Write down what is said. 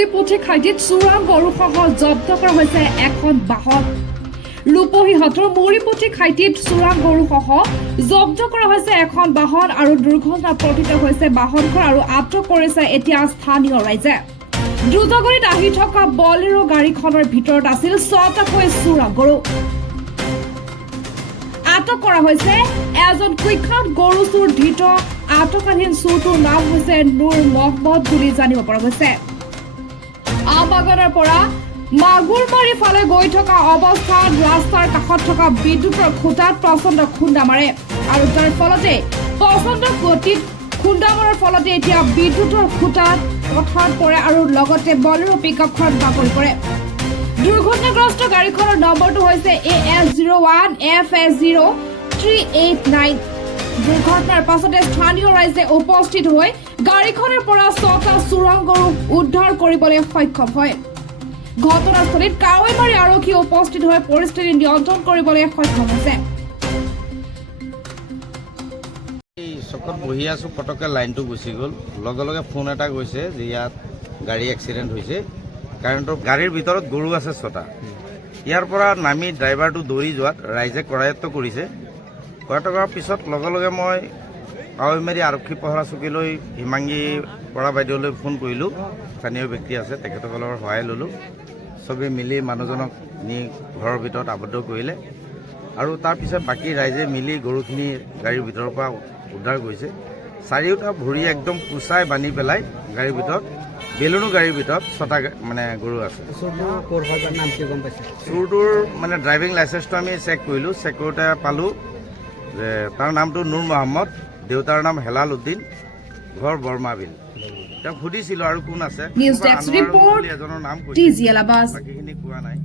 মৰিপুঠি খাইটিত চোৰাং গৰুসহ জব্দ কৰা হৈছে এখন বাহন। ৰূপহীহঁতৰ মৰিপুঠি খাইটিত চোৰাং গৰুসহ জব্দ কৰা হৈছে এখন বাহন আৰু দুৰ্ঘটনা পতিত হৈছে বাহনখন আৰু আটক কৰিছে এতিয়া স্থানীয় ৰাইজে। দ্ৰুতগতিত আহি থকা বলেৰো গাড়ীখনৰ ভিতৰত আছিল ৬টাকৈ চোৰাং গৰু। আটক কৰা হৈছে এজন কুখ্যাত গৰু চোৰ ধৃত। আটকাধীন চোৰটোৰ নাম হৈছে নুৰ মহম্মদ বুলি জানিব পৰা গৈছে। আমবাগানৰ পৰা মাগুৰমাৰী ফালে গৈ থকা অৱস্থাত ৰাস্তাৰ কাষত থকা বিদ্যুতৰ খুঁটাত প্ৰচণ্ড খুন্দা মাৰে আৰু তাৰ ফলতে প্ৰচণ্ড গতিত খুন্দা মৰাৰ ফলতে এতিয়া বিদ্যুতৰ খুঁটাত পথাৰত পৰে আৰু লগতে বলেৰো পিকআপখন বাগৰি পৰে। দুৰ্ঘটনাগ্ৰস্ত গাড়ীখনৰ নম্বৰটো হৈছে AS01FS0389। দুৰ্ঘটনাৰ পাছতে স্থানীয় ৰাইজে উপস্থিত হৈ গাড়ীখনৰ পৰা ৬টা চোৰাং গৰু উদ্ধাৰ কৰিবলৈ সক্ষম হয়। ঘটনাস্থলীত কাৱৈমাৰী আৰক্ষী উপস্থিত হৈ পৰিস্থিতি নিয়ন্ত্ৰণ কৰিবলৈ সক্ষম হৈছে। চকত বহি আছো, পটককে লাইনটো গুচি গ'ল। লগে লগে ফোন এটা গৈছে যে ইয়াত গাড়ী এক্সিডেণ্ট হৈছে। কাৰণটো গাড়ীৰ ভিতৰত গৰু আছে ৬টা। ইয়াৰ পৰা নামি ড্ৰাইভাৰটো দৌৰি যোৱাত ৰাইজে কৰায়ত্ব কৰিছে। কৰায়ত্ব কৰাৰ পিছত লগে লগে মই কাৱৈমাৰী আৰক্ষী পহৰা চকীলৈ হিমাংগী বৰা বাইদেউলৈ ফোন কৰিলোঁ। স্থানীয় ব্যক্তি আছে, তেখেতসকলৰ সহায় ল'লোঁ। চবেই মিলি মানুহজনক নি ঘৰৰ ভিতৰত আবদ্ধ কৰিলে আৰু তাৰপিছত বাকী ৰাইজে মিলি গৰুখিনি গাড়ীৰ ভিতৰৰ পৰা উদ্ধাৰ কৰিছে। চাৰিওটা ভৰি একদম কুচাই বান্ধি পেলাই গাড়ীৰ ভিতৰত, বেলুনো গাড়ীৰ ভিতৰত ৬টা মানে গৰু আছে। চোৰটোৰ মানে ড্ৰাইভিং লাইচেন্সটো আমি চেক কৰিলোঁ। চেক কৰোঁতে পালোঁ যে তাৰ নামটো নুৰ মহম্মদ, দেউতাৰ নাম হেলাল উদ্দিন, ঘৰ বৰ্মাবিল। তেওঁক সুধিছিলোঁ আৰু কোন আছে, নিউজ ডেস্ক ৰিপৰ্ট, এজনৰ নাম কৈছে, TGL আৱাজ। বাকীখিনি কোৱা নাই।